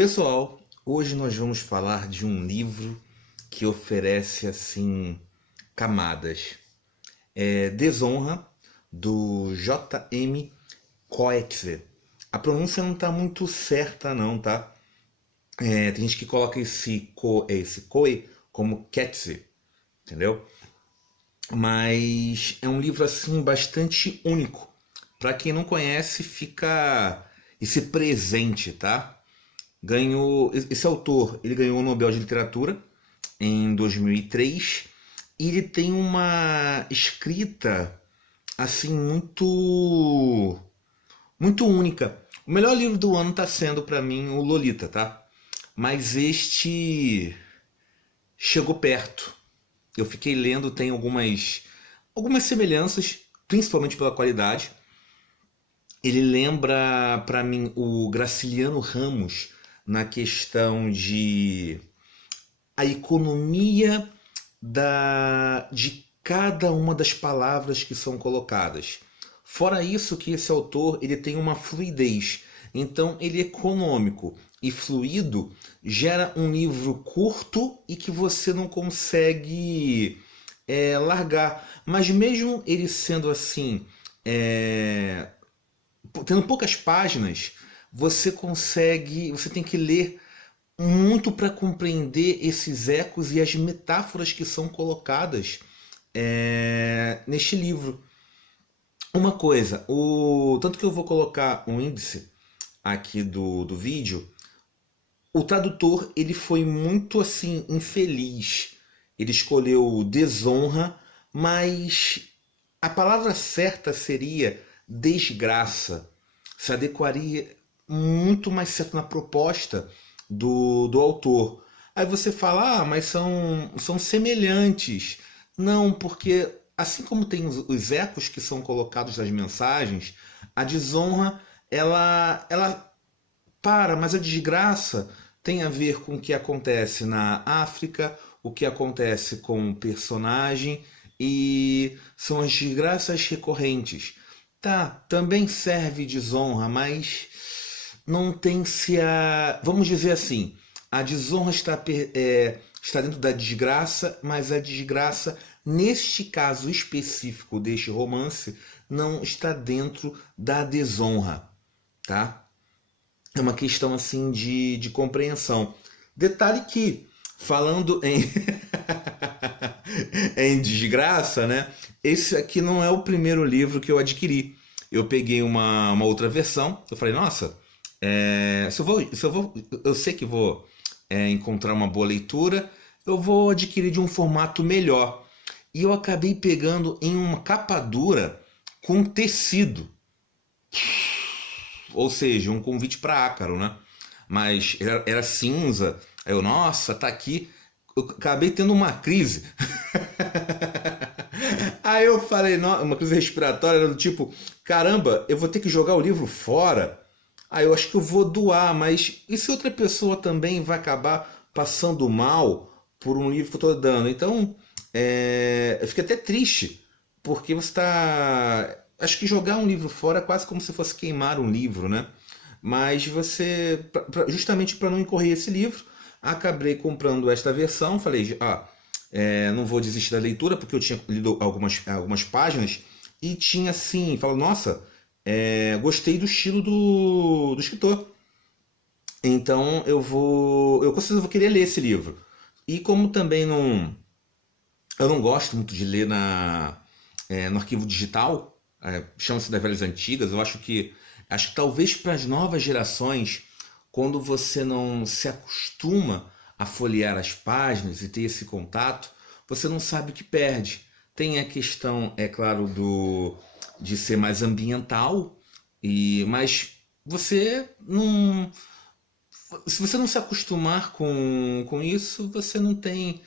Pessoal, hoje nós vamos falar de um livro que oferece assim camadas. Desonra, do J.M. Coetzee. A pronúncia não está muito certa não, tá? Tem gente que coloca esse Coe como Coetzee, entendeu? Mas é um livro assim bastante único. Para quem não conhece, fica esse presente, tá? Esse autor, ele ganhou o Nobel de Literatura em 2003 e ele tem uma escrita assim muito única. O melhor livro do ano está sendo para mim o Lolita, tá? Mas este chegou perto. Eu fiquei lendo, tem algumas semelhanças, principalmente pela qualidade. Ele lembra para mim o Graciliano Ramos na questão de a economia de cada uma das palavras que são colocadas. Fora isso, que esse autor ele tem uma fluidez. Então ele é econômico e fluido, gera um livro curto e que você não consegue largar. Mas mesmo ele sendo assim, tendo poucas páginas, você tem que ler muito para compreender esses ecos e as metáforas que são colocadas neste livro. Uma coisa, tanto que eu vou colocar um índice aqui do vídeo, o tradutor ele foi muito assim infeliz. Ele escolheu desonra, mas a palavra certa seria desgraça. Se adequaria muito mais certo na proposta do autor. Aí você fala, mas são semelhantes. Não, porque assim como tem os ecos que são colocados nas mensagens, a desonra, ela mas a desgraça tem a ver com o que acontece na África, o que acontece com o personagem, e são as desgraças recorrentes. Tá, também serve desonra, mas não tem vamos dizer assim, a desonra está dentro da desgraça, mas a desgraça, neste caso específico deste romance, não está dentro da desonra, tá? É uma questão assim de compreensão. Detalhe que, falando em em desgraça, né? Esse aqui não é o primeiro livro que eu adquiri. Eu peguei uma outra versão. Eu falei, nossa, eu sei que vou encontrar uma boa leitura. Eu vou adquirir de um formato melhor. E eu acabei pegando em uma capa dura com tecido. Ou seja, um convite para ácaro, né? Mas era cinza. Aí eu, nossa, tá aqui. Eu acabei tendo uma crise. Aí eu falei, uma crise respiratória, era do tipo, caramba, eu vou ter que jogar o livro fora. Aí eu acho que eu vou doar, mas e se outra pessoa também vai acabar passando mal por um livro que eu estou dando? Então, eu fiquei até triste, porque você está... Acho que jogar um livro fora é quase como se fosse queimar um livro, né? Mas justamente para não incorrer esse livro, acabei comprando esta versão. Falei, não vou desistir da leitura, porque eu tinha lido algumas páginas e tinha assim, falo, nossa, gostei do estilo do escritor. Então eu com certeza vou querer ler esse livro. E como também eu não gosto muito de ler no arquivo digital, chama-se das velhas antigas, eu acho que talvez para as novas gerações, quando você não se acostuma a folhear as páginas e ter esse contato, você não sabe o que perde. Tem a questão, é claro, de ser mais ambiental, mas você não... Se você não se acostumar com isso, você não tem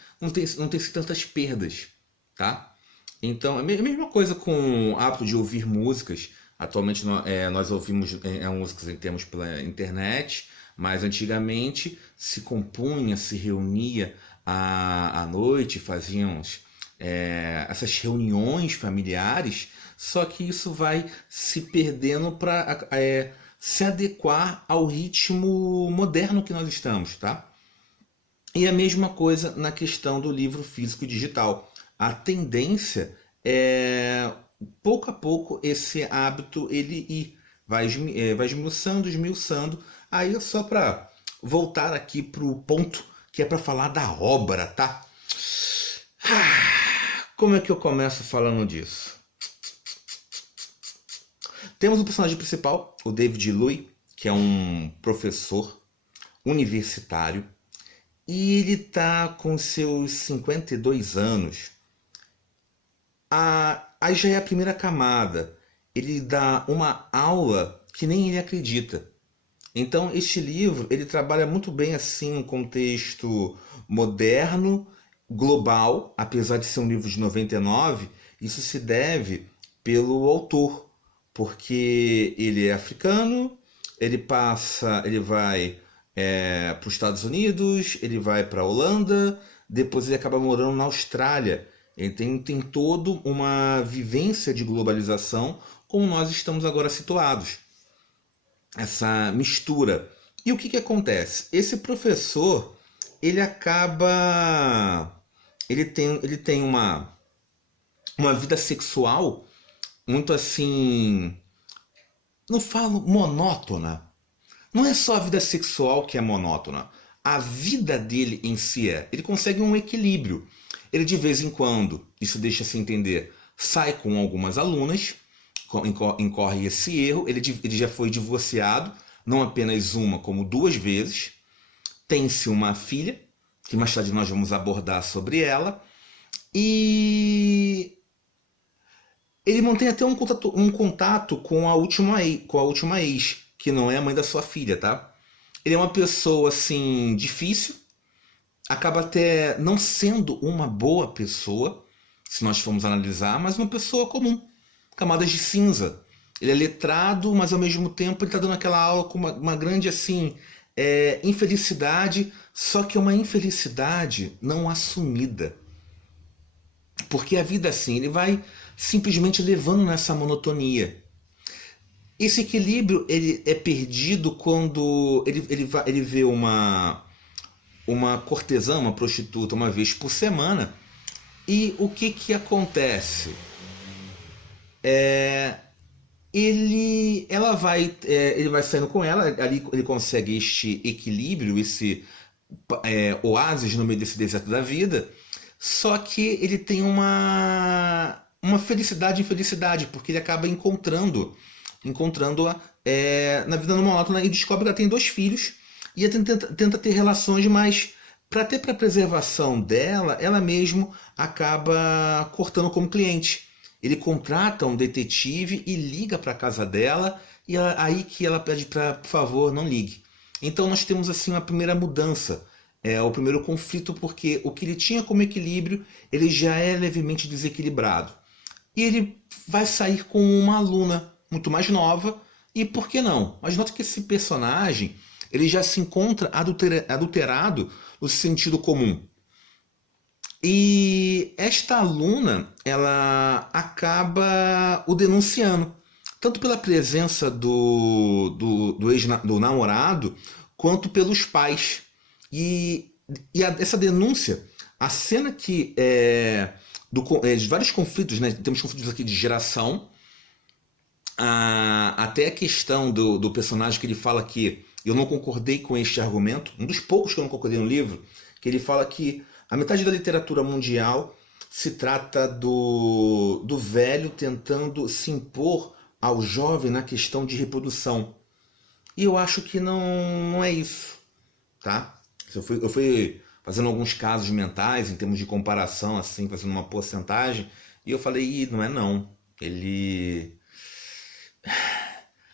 tantas perdas, tá? Então, é a mesma coisa com o hábito de ouvir músicas. Atualmente nós ouvimos músicas em termos pela internet, mas antigamente se compunha, se reunia à noite, faziam essas reuniões familiares, só que isso vai se perdendo se adequar ao ritmo moderno que nós estamos, tá? E a mesma coisa na questão do livro físico e digital. A tendência é, pouco a pouco, esse hábito vai esmiuçando. Aí é só para voltar aqui para o ponto que é para falar da obra, tá? Como é que eu começo falando disso? Temos o personagem principal, o David Louis, que é um professor universitário, e ele está com seus 52 anos. Aí já é a primeira camada. Ele dá uma aula que nem ele acredita. Então, este livro, ele trabalha muito bem assim um contexto moderno, global, apesar de ser um livro de 99, isso se deve pelo autor, porque ele é africano, ele vai para os Estados Unidos, ele vai para a Holanda, depois ele acaba morando na Austrália. Ele tem toda uma vivência de globalização, como nós estamos agora situados. Essa mistura. E o que acontece? Esse professor, ele acaba... Ele tem uma vida sexual muito assim... Não falo monótona. Não é só a vida sexual que é monótona. A vida dele em si é. Ele consegue um equilíbrio. Ele de vez em quando, isso deixa-se entender, sai com algumas alunas, incorre esse erro. Ele já foi divorciado, não apenas uma, como 2 vezes. Tem-se uma filha, que mais tarde nós vamos abordar sobre ela. E ele mantém até um contato com a última ex, que não é a mãe da sua filha, tá? Ele é uma pessoa, assim, difícil, acaba até não sendo uma boa pessoa, se nós formos analisar, mas uma pessoa comum, camadas de cinza. Ele é letrado, mas ao mesmo tempo ele está dando aquela aula com uma grande, assim, infelicidade, só que é uma infelicidade não assumida. Porque a vida, assim, ele vai simplesmente levando nessa monotonia. Esse equilíbrio ele é perdido quando ele vê uma cortesã, uma prostituta, uma vez por semana. E o que acontece? Ele vai saindo com ela, ali ele consegue este equilíbrio, esse oásis no meio desse deserto da vida. Só que ele tem uma felicidade e infelicidade, porque ele acaba encontrando-a na vida monótona e descobre que ela tem 2 filhos e ela tenta ter relações, mas para a preservação dela, ela mesmo acaba cortando como cliente. Ele contrata um detetive e liga para a casa dela, e aí que ela pede para, por favor, não ligue. Então nós temos assim uma primeira mudança, o primeiro conflito, porque o que ele tinha como equilíbrio, ele já é levemente desequilibrado. E ele vai sair com uma aluna muito mais nova, e por que não? Mas nota que esse personagem ele já se encontra adulterado no sentido comum. E esta aluna, ela acaba o denunciando, tanto pela presença do namorado, quanto pelos pais. Essa denúncia, a cena que de vários conflitos, né? Temos conflitos aqui de geração, até a questão do personagem que ele fala que eu não concordei com este argumento, um dos poucos que eu não concordei no livro, que ele fala que a metade da literatura mundial se trata do velho tentando se impor ao jovem na questão de reprodução. E eu acho que não é isso, tá? Eu fui fazendo alguns casos mentais em termos de comparação, assim, fazendo uma porcentagem, e eu falei, não é não.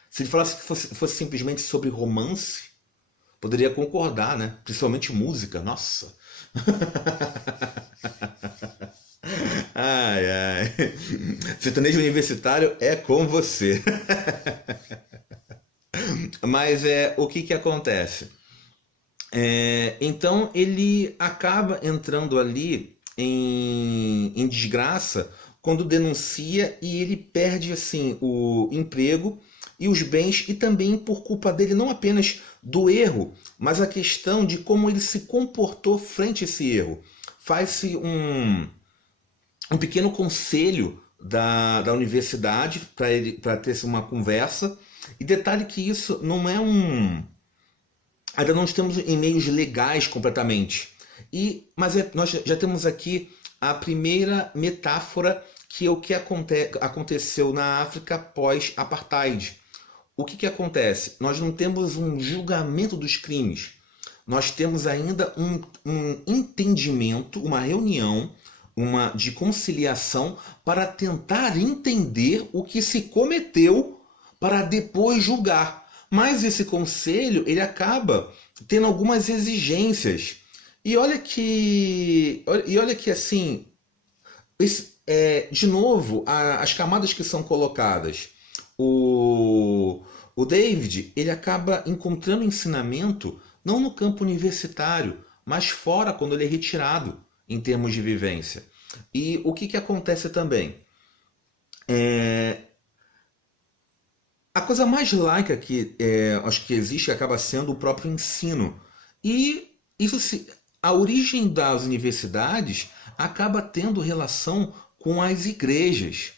Se ele falasse que fosse simplesmente sobre romance, poderia concordar, né? Principalmente música, nossa. Ai, ai. Sertanejo universitário é com você. Mas o que acontece? Então ele acaba entrando ali em desgraça quando denuncia, e ele perde assim o emprego e os bens, e também por culpa dele, não apenas do erro, mas a questão de como ele se comportou frente a esse erro. Faz-se um pequeno conselho da universidade para ter uma conversa. E detalhe que isso não é ainda não estamos em meios legais completamente. Mas nós já temos aqui a primeira metáfora que é o que aconteceu na África pós-apartheid. O que acontece? Nós não temos um julgamento dos crimes. Nós temos ainda um entendimento, uma reunião, de conciliação para tentar entender o que se cometeu para depois julgar. Mas esse conselho ele acaba tendo algumas exigências. E olha que assim, de novo, as camadas que são colocadas. O David ele acaba encontrando ensinamento não no campo universitário, mas fora, quando ele é retirado em termos de vivência. E o que acontece também? A coisa mais laica que acho que existe acaba sendo o próprio ensino. E a origem das universidades acaba tendo relação com as igrejas.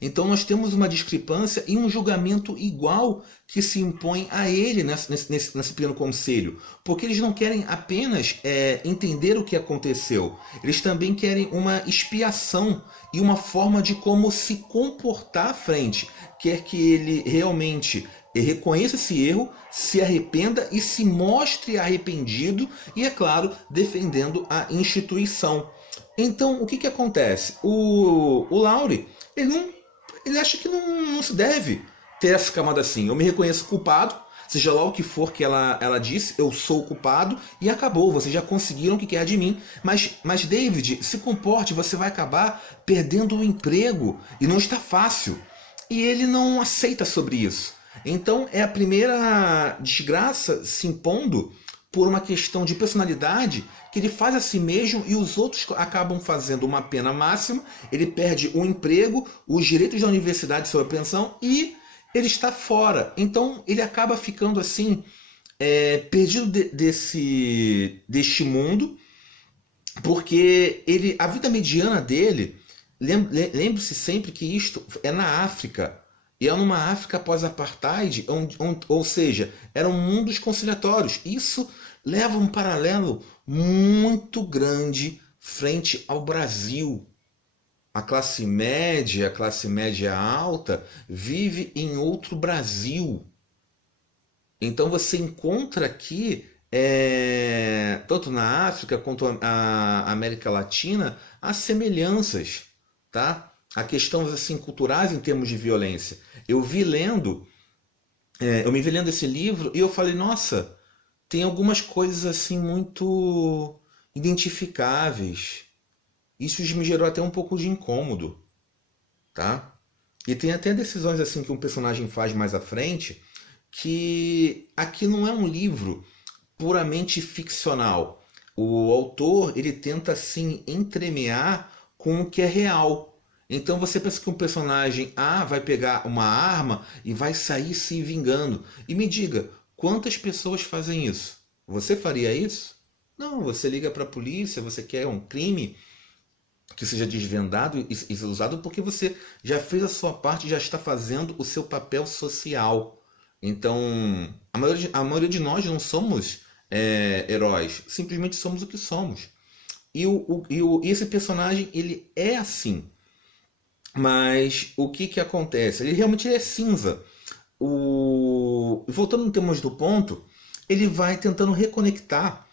Então nós temos uma discrepância e um julgamento igual que se impõe a ele nesse pleno conselho. Porque eles não querem apenas entender o que aconteceu. Eles também querem uma expiação e uma forma de como se comportar à frente. Quer que ele realmente reconheça esse erro, se arrependa e se mostre arrependido e, é claro, defendendo a instituição. Então, o que acontece? O Laurie, ele acha que não se deve ter essa camada assim. Eu me reconheço culpado, seja lá o que for que ela disse, eu sou o culpado e acabou. Vocês já conseguiram o que quer de mim. Mas David, se comporte, você vai acabar perdendo o emprego e não está fácil. E ele não aceita sobre isso. Então é a primeira desgraça se impondo por uma questão de personalidade que ele faz a si mesmo e os outros acabam fazendo uma pena máxima, ele perde o emprego, os direitos da universidade sobre a pensão e ele está fora. Então ele acaba ficando assim, perdido deste mundo, porque a vida mediana dele, lembre-se sempre que isto é na África, e é numa África pós-apartheid, ou seja, eram mundos conciliatórios. Isso leva um paralelo muito grande frente ao Brasil. A classe média alta, vive em outro Brasil. Então você encontra aqui, tanto na África quanto na América Latina, as semelhanças, tá? A questões assim, culturais em termos de violência. Eu me vi lendo esse livro e eu falei, nossa, tem algumas coisas assim muito identificáveis. Isso me gerou até um pouco de incômodo, tá? E tem até decisões assim que um personagem faz mais à frente, que aqui não é um livro puramente ficcional. O autor ele tenta assim entremear com o que é real. Então você pensa que um personagem vai pegar uma arma e vai sair se vingando. E me diga, quantas pessoas fazem isso? Você faria isso? Não, você liga para a polícia, você quer um crime que seja desvendado e usado porque você já fez a sua parte, já está fazendo o seu papel social. Então, a maioria de nós não somos heróis, simplesmente somos o que somos. E esse personagem, ele é assim. Mas o que acontece? Ele realmente é cinza. Voltando no termos do ponto, ele vai tentando reconectar.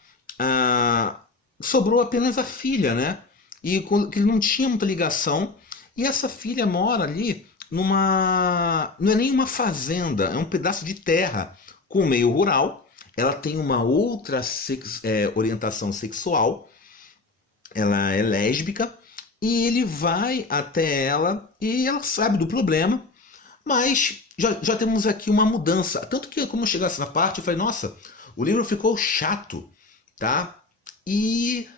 Sobrou apenas a filha, né? E que ele não tinha muita ligação. E essa filha mora ali numa. Não é nem uma fazenda, é um pedaço de terra com meio rural. Ela tem uma outra orientação sexual. Ela é lésbica. E ele vai até ela e ela sabe do problema, mas já temos aqui uma mudança. Tanto que, como eu chegasse na parte, eu falei, nossa, o livro ficou chato, tá? E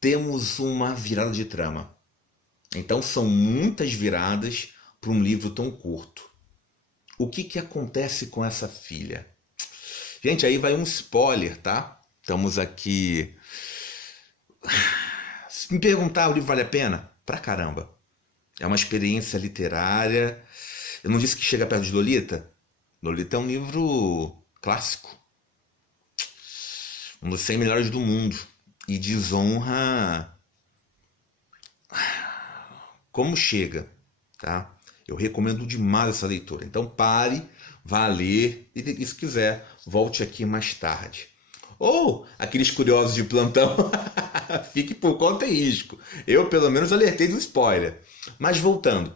temos uma virada de trama. Então são muitas viradas para um livro tão curto. O que acontece com essa filha? Gente, aí vai um spoiler, tá? Estamos aqui... Se me perguntar, o livro vale a pena? Pra caramba. É uma experiência literária. Eu não disse que chega perto de Lolita? Lolita é um livro clássico. Um dos 100 melhores do mundo. E desonra como chega, tá? Eu recomendo demais essa leitura. Então pare, vá ler e se quiser, volte aqui mais tarde. Ou aqueles curiosos de plantão, fique por conta e risco. Eu pelo menos alertei do spoiler. Mas voltando,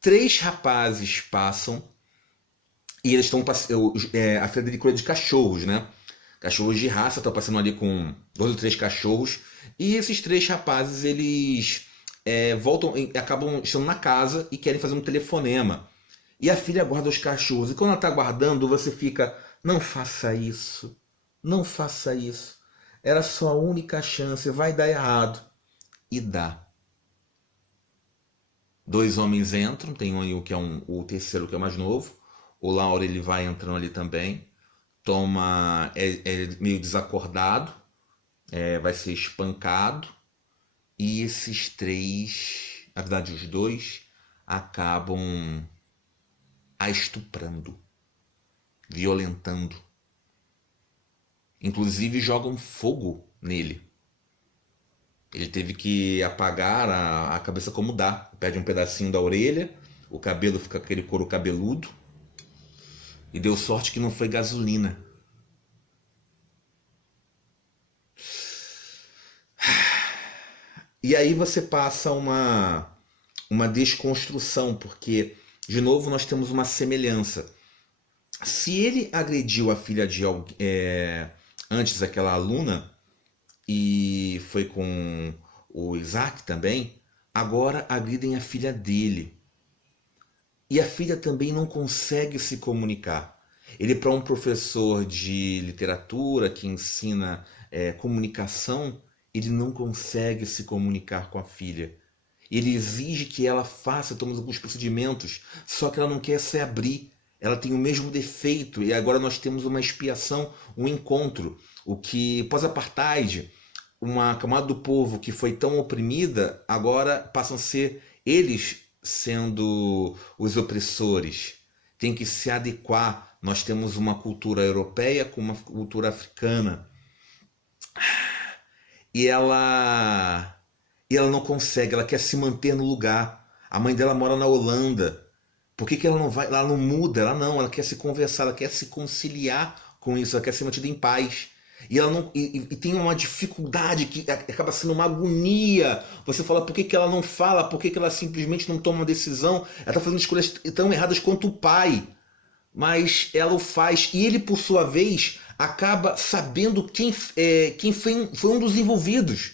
3 rapazes passam e eles estão a feira de cura de cachorros, né? Cachorros de raça, estão passando ali com 2 ou 3 cachorros. E esses 3 rapazes, eles voltam, acabam estando na casa e querem fazer um telefonema. E a filha guarda os cachorros. E quando ela está guardando, você fica, não faça isso. Não faça isso. Era a sua única chance, vai dar errado. E dá. 2 homens entram, tem um que é o terceiro que é mais novo. O Laura, ele vai entrando ali também. É meio desacordado, vai ser espancado, e esses 3, na verdade os 2, acabam a estuprando, violentando, inclusive jogam fogo nele. Ele teve que apagar a cabeça como dá, perde um pedacinho da orelha, o cabelo fica aquele couro cabeludo. E deu sorte que não foi gasolina. E aí você passa uma desconstrução, porque, de novo, nós temos uma semelhança. Se ele agrediu a filha de antes, aquela aluna, e foi com o Isaac também, agora agridem a filha dele. E a filha também não consegue se comunicar. Ele, para um professor de literatura que ensina comunicação, ele não consegue se comunicar com a filha. Ele exige que ela tome alguns procedimentos, só que ela não quer se abrir. Ela tem o mesmo defeito e agora nós temos uma expiação, um encontro. O que pós-apartheid, uma camada do povo que foi tão oprimida, agora passam a ser eles sendo os opressores, tem que se adequar. Nós temos uma cultura europeia com uma cultura africana e ela não consegue, ela quer se manter no lugar. A mãe dela mora na Holanda. Por que ela não vai, ela não muda? Ela quer se conversar, ela quer se conciliar com isso, ela quer ser mantida em paz. E ela não e tem uma dificuldade que acaba sendo uma agonia. Você fala, por que ela não fala? Por que ela simplesmente não toma uma decisão? Ela está fazendo escolhas tão erradas quanto o pai. Mas ela o faz. E ele, por sua vez, acaba sabendo quem foi um dos envolvidos.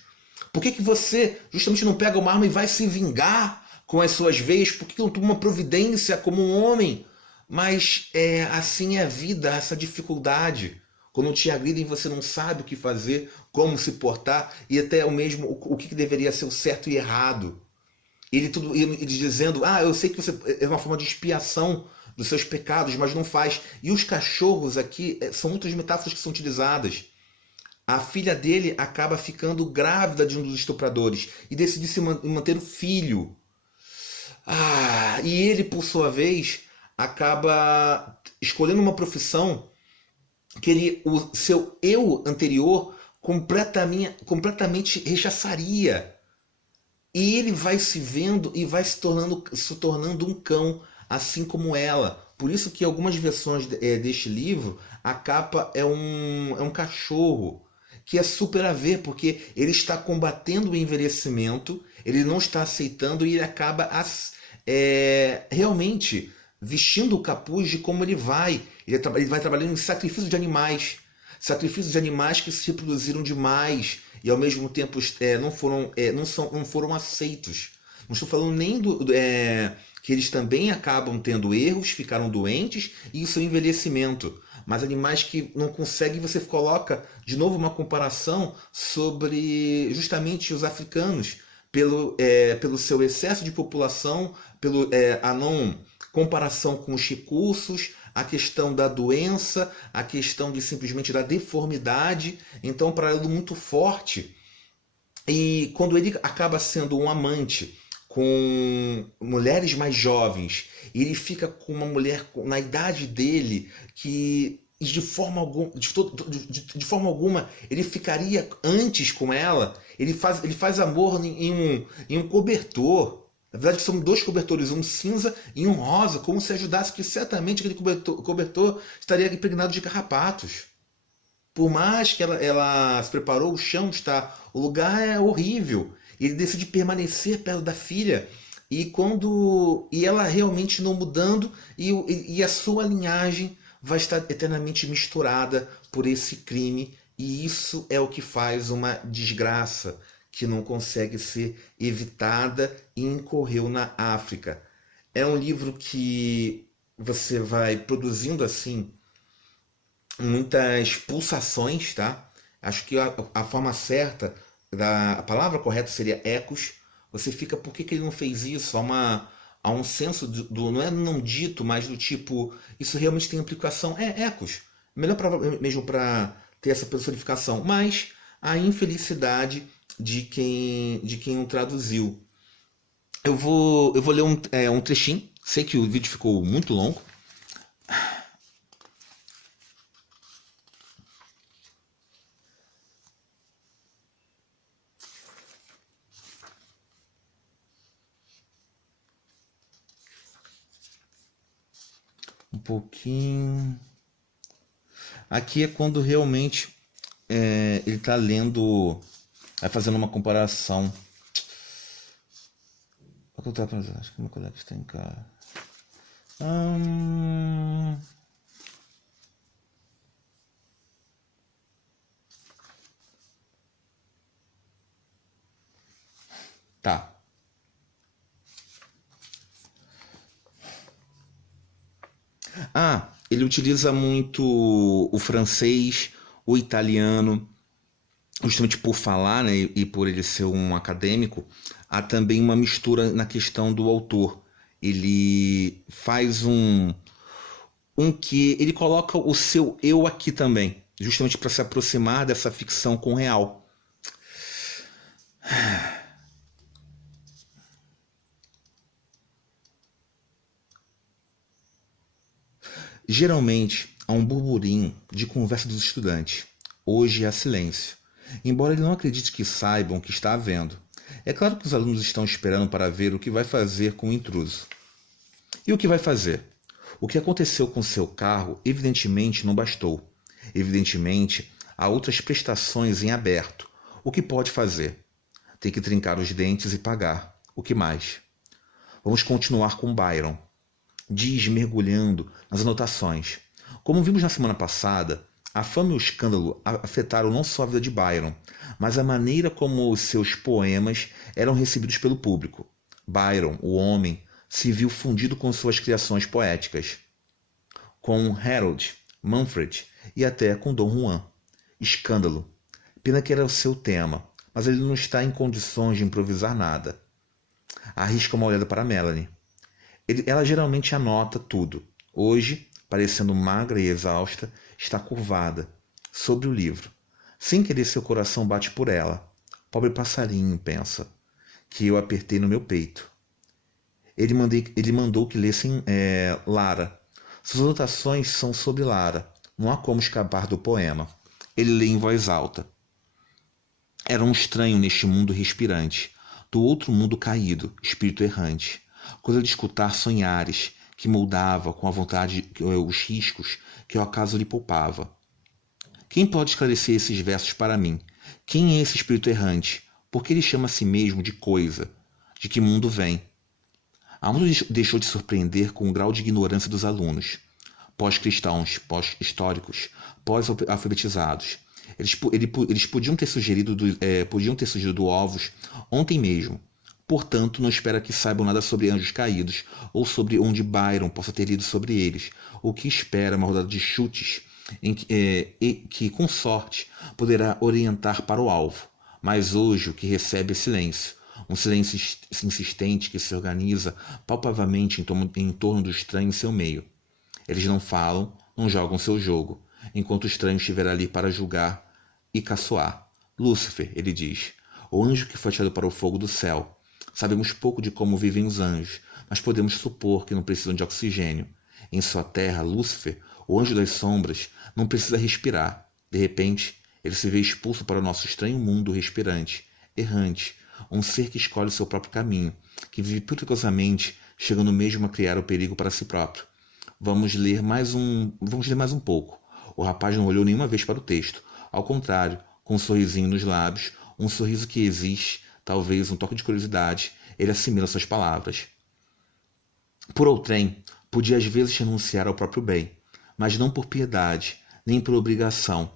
Por que você justamente não pega uma arma e vai se vingar com as suas veias? Por que não toma uma providência como um homem? Mas assim é a vida, essa dificuldade. Quando te agridem, você não sabe o que fazer, como se portar, e até o mesmo o que deveria ser o certo e errado. Ele dizendo, eu sei que você é uma forma de expiação dos seus pecados, mas não faz. E os cachorros aqui são muitas metáforas que são utilizadas. A filha dele acaba ficando grávida de um dos estupradores e decide se manter o filho. E ele, por sua vez, acaba escolhendo uma profissão que o seu eu anterior completamente rechaçaria. E ele vai se vendo e vai se tornando um cão, assim como ela. Por isso que algumas versões deste livro, a capa é um cachorro, que é super a ver, porque ele está combatendo o envelhecimento, ele não está aceitando e ele acaba realmente vestindo o capuz de como ele vai. Ele vai trabalhando em sacrifício de animais. Sacrifícios de animais que se reproduziram demais e ao mesmo tempo não foram aceitos. Não estou falando nem que eles também acabam tendo erros, ficaram doentes e isso é envelhecimento. Mas animais que não conseguem, você coloca de novo uma comparação sobre justamente os africanos. pelo seu excesso de população, a não comparação com os recursos, a questão da doença, a questão de simplesmente da deformidade. Então, para ele muito forte. E quando ele acaba sendo um amante com mulheres mais jovens, ele fica com uma mulher na idade dele que de forma alguma ele ficaria antes com ela. Ele faz amor em um cobertor. Na verdade, são dois cobertores, um cinza e um rosa, como se ajudasse, que certamente aquele cobertor estaria impregnado de carrapatos. Por mais que ela se preparou, o chão está. O lugar é horrível. Ele decide permanecer perto da filha. E ela realmente não mudando, e a sua linhagem vai estar eternamente misturada por esse crime. E isso é o que faz uma desgraça que não consegue ser evitada e incorreu na África. É um livro que você vai produzindo assim muitas pulsações, tá? Acho que a forma certa, a palavra correta seria ecos. Você fica, por que ele não fez isso? Há um senso não é não dito, mas do tipo, isso realmente tem implicação. Ecos. Melhor mesmo para ter essa personificação. Mas a infelicidade de quem o traduziu. Eu vou ler um trechinho. Sei que o vídeo ficou muito longo. Um pouquinho. Aqui é quando realmente ele está lendo, vai fazendo uma comparação. Acho que meu colega está em casa. Tá. Ele utiliza muito o francês, o italiano, justamente por falar, né, e por ele ser um acadêmico. Há também uma mistura na questão do autor. Ele faz que ele coloca o seu eu aqui também, justamente para se aproximar dessa ficção com o real. Geralmente há um burburinho de conversa dos estudantes. Hoje há silêncio, embora ele não acredite que saibam o que está havendo. É claro que os alunos estão esperando para ver o que vai fazer com o intruso. E o que vai fazer? O que aconteceu com seu carro evidentemente não bastou. Evidentemente há outras prestações em aberto. O que pode fazer? Tem que trincar os dentes e pagar. O que mais? Vamos continuar com Byron. Diz mergulhando nas anotações. Como vimos na semana passada, a fama e o escândalo afetaram não só a vida de Byron, mas a maneira como os seus poemas eram recebidos pelo público. Byron, o homem, se viu fundido com suas criações poéticas, com Harold, Manfred e até com Dom Juan. Escândalo. Pena que era o seu tema, mas ele não está em condições de improvisar nada. Arrisca uma olhada para Melanie. Ela geralmente anota tudo. Hoje, parecendo magra e exausta, está curvada sobre o livro. Sem querer, seu coração bate por ela. Pobre passarinho, pensa, que eu apertei no meu peito. Ele mandou que lessem Lara. Suas anotações são sobre Lara. Não há como escapar do poema. Ele lê em voz alta. Era um estranho neste mundo respirante, do outro mundo caído, espírito errante. Coisa de escutar sonhares, que moldava com a vontade os riscos que o acaso lhe poupava. Quem pode esclarecer esses versos para mim? Quem é esse espírito errante? Por que ele chama a si mesmo de coisa? De que mundo vem? A mundo deixou de surpreender com o grau de ignorância dos alunos. Pós-cristãos, pós-históricos, pós-alfabetizados. Eles podiam ter sugerido ovos ontem mesmo. Portanto, não espera que saibam nada sobre anjos caídos, ou sobre onde Byron possa ter lido sobre eles. O que espera uma rodada de chutes que, com sorte, poderá orientar para o alvo. Mas hoje o que recebe é silêncio. um silêncio insistente que se organiza palpavelmente em torno do estranho em seu meio. Eles não falam, não jogam seu jogo, enquanto o estranho estiver ali para julgar e caçoar. Lúcifer, ele diz, o anjo que foi atirado para o fogo do céu. Sabemos pouco de como vivem os anjos, mas podemos supor que não precisam de oxigênio. Em sua terra, Lúcifer, o anjo das sombras, não precisa respirar. De repente, ele se vê expulso para o nosso estranho mundo respirante, errante, um ser que escolhe seu próprio caminho, que vive perigosamente, chegando mesmo a criar o perigo para si próprio. Vamos ler mais um pouco. O rapaz não olhou nenhuma vez para o texto. Ao contrário, com um sorrisinho nos lábios, um sorriso que existe, talvez um toque de curiosidade, ele assimila suas palavras. Por outrem, podia às vezes renunciar ao próprio bem, mas não por piedade, nem por obrigação,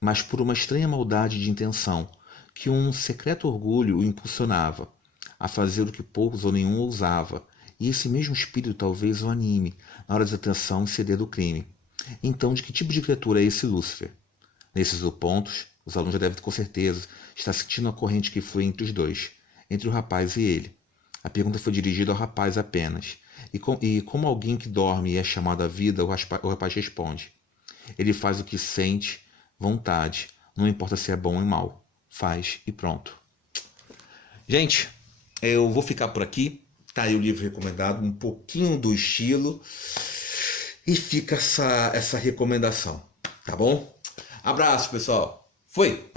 mas por uma estranha maldade de intenção, que um secreto orgulho o impulsionava a fazer o que poucos ou nenhum ousava, e esse mesmo espírito talvez o anime, na hora da tentação e ceder do crime. Então, de que tipo de criatura é esse Lúcifer? Nesses pontos, os alunos já devem com certeza estar sentindo a corrente que flui entre os dois, entre o rapaz e ele. A pergunta foi dirigida ao rapaz apenas, e como alguém que dorme e é chamado à vida, o rapaz responde. Ele faz o que sente, vontade, não importa se é bom ou mal. Faz e pronto. Gente, eu vou ficar por aqui. Tá aí o livro recomendado, um pouquinho do estilo. E fica essa recomendação, tá bom? Abraço, pessoal. Fui!